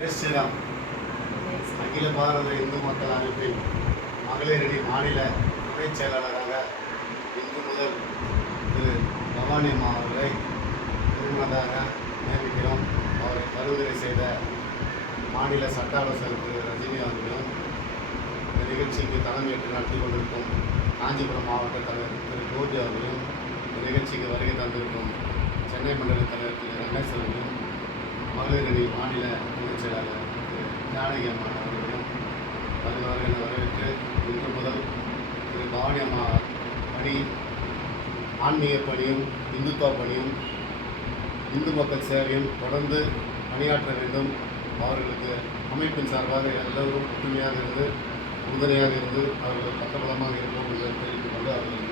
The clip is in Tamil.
ஸ்ரீராம் அகில பாரத இந்து மக்கள் அமைப்பின் மகளிரணி மாநில துணைச் செயலாளராக இன்று முதல் திரு பவானி அம்மா அவர்களை திருமணதாக நியமிக்கிறோம். அவரை பரிந்துரை செய்த மாநில சட்ட ஆலோசகர் திரு ரஜினி அவர்களும் இந்த நிகழ்ச்சிக்கு தலைமையேற்று நடத்தி கொண்டிருக்கும் காஞ்சிபுரம் மாவட்ட தலைவர் திரு கோபி அவர்களும் இந்த நிகழ்ச்சிக்கு வருகை தந்திருக்கும் சென்னை மண்டல தலைவர் திரு ரமேஷ் அவர்களும் மகளிரணி மாநில துணைச் செயலாளர் திரு ஜானகி அம்மா அவர்களையும் பதிவார்கள் வரவேற்று இன்று முதல் திரு பவானி அம்மா பணி ஆன்மீக பணியும் இந்துத்துவ பணியும் இந்து மக்கள் சேவையும் தொடர்ந்து பணியாற்ற வேண்டும். அவர்களுக்கு அமைப்பின் சார்பாக எல்லோரும் ஒற்றுமையாக இருந்து உறுதுணையாக இருந்து அவர்கள் பக்கபலமாக இருப்போம் என்று தெரிவித்துக் கொண்டு அவர்கள்